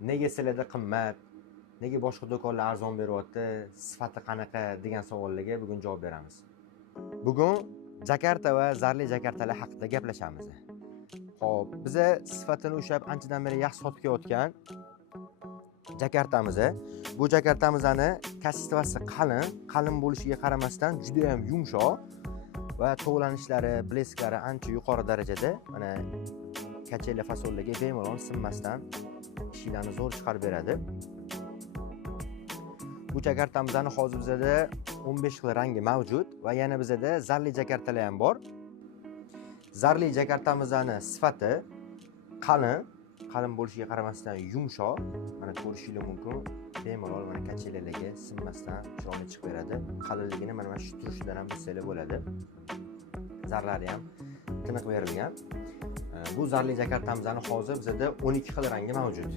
nega sizlarda qimmat, nega boshqa do'konlar arzon beryapti, sifati qanaqa degan savollarga bugun javob beramiz. Bugun Jakarta va zarli Jakartalar haqida gaplashamiz. Xo'p, biz sifatini ushlab anchadan beri yaxshi sotib kelayotgan Jakartamiz. Bu Jakartamizni kачествоsi qalin bo'lishiga qaramasdan juda ham yumshoq va to'g'lanishlari, blesklari ancha yuqori darajada. Mana kachela fasollarga bemalol sinmasdan ishlarni zo'r chiqarib beradi. Bu Jakartamizni hozir bizda 15 xil rangi mavjud va yana bizda zarli Jakartalar ham bor. Zarli Jakartamizni sifati qalin bo'lishiga qaramasdan yumshoq. Mana ko'rishingiz mumkin. Bemalol mana kachelalarga sinmasdan chiroyli chiqib beradi. Qalinligini mana shu turishidan ham bilsanglar bo'ladi. Zarlari ham tiniq berilgan. Bu zarli Jakartamizni hozir bizda 12 xil rangi mavjud.